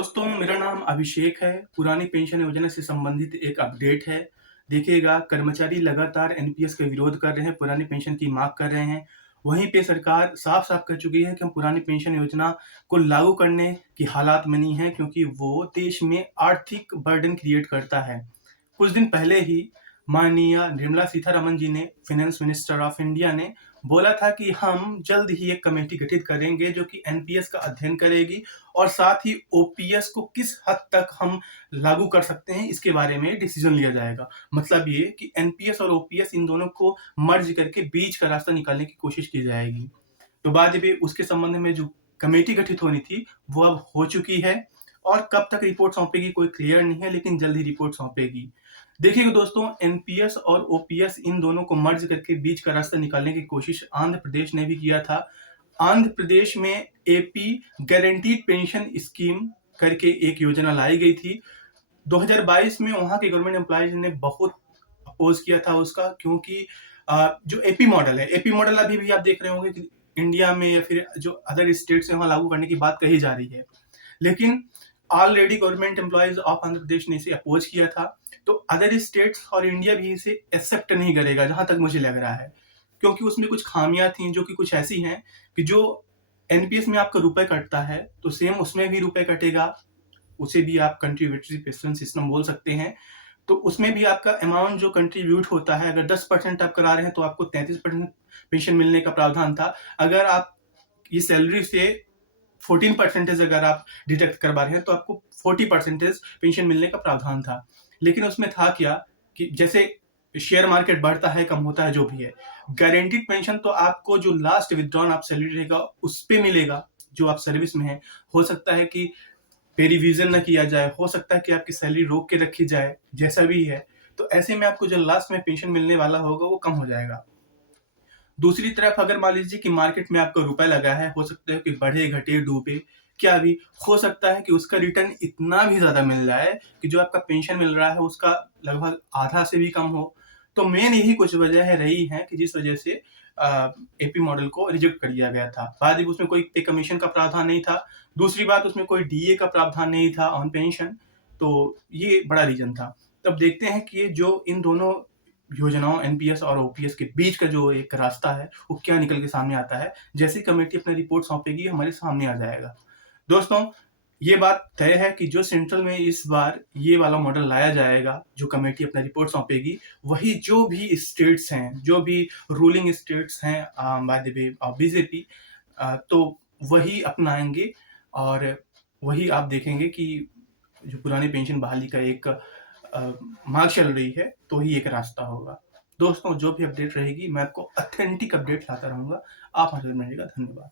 दोस्तों, मेरा नाम अभिषेक है। पुरानी पेंशन योजना से संबंधित एक अपडेट है। देखिएगा, कर्मचारी लगातार एनपीएस का विरोध कर रहे हैं, पुरानी पेंशन की माँग कर रहे हैं। वहीं पे सरकार साफ-साफ कह चुकी है कि हम पुरानी पेंशन योजना को लागू करने की हालात में नहीं है, क्योंकि वो देश में आर्थिक बर्डन क्रिएट करता है। कुछ दिन पहले ही माननीय निर्मला सीतारमण जी ने, फाइनेंस मिनिस्टर ऑफ इंडिया ने बोला था कि हम जल्द ही एक कमेटी गठित करेंगे जो कि एनपीएस का अध्ययन करेगी और साथ ही ओपीएस को किस हद तक हम लागू कर सकते हैं इसके बारे में डिसीजन लिया जाएगा। मतलब ये कि एनपीएस और ओपीएस इन दोनों को मर्ज करके बीच का रास्ता निकालने की कोशिश की जाएगी। तो बाद में उसके संबंध में जो कमेटी गठित होनी थी वो अब हो चुकी है और कब तक रिपोर्ट सौंपेगी कोई क्लियर नहीं है, लेकिन जल्द ही रिपोर्ट सौंपेगी। देखिएगा दोस्तों, एनपीएस और ओपीएस इन दोनों को मर्ज करके बीच का रास्ता निकालने की कोशिश आंध्र प्रदेश ने भी किया था। आंध्र प्रदेश में एपी गारंटीड पेंशन स्कीम करके एक योजना लाई गई थी। 2022 में वहाँ के गवर्नमेंट एम्प्लॉइज ने बहुत अपोज किया था उसका, क्योंकि जो एपी मॉडल है, एपी मॉडल अभी भी आप देख रहे होंगे कि इंडिया में या फिर जो अदर स्टेट्स हैं वहाँ लागू करने की बात कही जा रही है। लेकिन already government employees of Andhra Pradesh ने इसे अपोज किया था, तो अदर स्टेट्स और इंडिया भी इसे एक्सेप्ट नहीं करेगा जहां तक मुझे लग रहा है, क्योंकि उसमें कुछ खामियां थी जो कि कुछ ऐसी हैं कि जो एनपीएस में आपका रुपए कटता है तो सेम उसमें भी रुपए कटेगा। उसे भी आप कंट्रीब्यूटरी पेंशन सिस्टम बोल सकते हैं। तो उसमें भी आपका अमाउंट जो कंट्रीब्यूट होता है, अगर 10% आप करा रहे हैं तो आपको 33% पेंशन मिलने का प्रावधान था। अगर आप ये सैलरी से 14% अगर आप डिडक्ट करवा रहे हैं तो आपको 40% पेंशन मिलने का प्रावधान था। लेकिन उसमें था क्या कि जैसे शेयर मार्केट बढ़ता है, कम होता है, जो भी है, गारंटीड पेंशन तो आपको जो लास्ट विथड्रॉन आप सैलरी रहेगा उस पे मिलेगा जो आप सर्विस में है। हो सकता है कि पे रिवीजन न किया जाए, हो सकता है कि आपकी सैलरी रोक के रखी जाए, जैसा भी है। तो ऐसे में आपको जो लास्ट में पेंशन मिलने वाला होगा वो कम हो जाएगा। दूसरी तरफ अगर मान लीजिए कि मार्केट में आपका रुपए लगा है, हो सकता है कि बढ़े, घटे, डूबे, क्या भी हो सकता है कि उसका रिटर्न इतना भी ज़्यादा मिल रहा है कि जो आपका पेंशन मिल रहा है उसका लगभग आधा से भी कम हो। तो मेन यही कुछ वजह है रही हैं कि जिस वजह से एपी मॉडल को रिजेक्ट कर दिया गया था। बाद में उसमें कोई पे कमीशन का प्रावधान नहीं था। दूसरी बात, उसमें कोई डीए का प्रावधान नहीं था ऑन पेंशन। तो ये बड़ा रीज़न था। तब देखते हैं कि ये जो इन दोनों योजनाओं एनपीएस और ओपीएस के बीच का जो एक रास्ता है वो क्या निकल के सामने आता है। जैसे ही कमेटी अपनी रिपोर्ट सौंपेगी हमारे सामने आ जाएगा। दोस्तों, ये बात तय है कि जो सेंट्रल में इस बार ये वाला मॉडल लाया जाएगा, जो कमेटी अपना रिपोर्ट सौंपेगी, वही जो भी स्टेट्स हैं, जो भी रूलिंग स्टेट्स हैं बाय द वे बीजेपी, तो वही अपनाएंगे और वही आप देखेंगे कि जो पुरानी पेंशन बहाली का एक मार्ग चल रही है, तो ही एक रास्ता होगा। दोस्तों, जो भी अपडेट रहेगी मैं आपको ऑथेंटिक अपडेट लाता रहूंगा। आप हमारे साथ रहिएगा। धन्यवाद।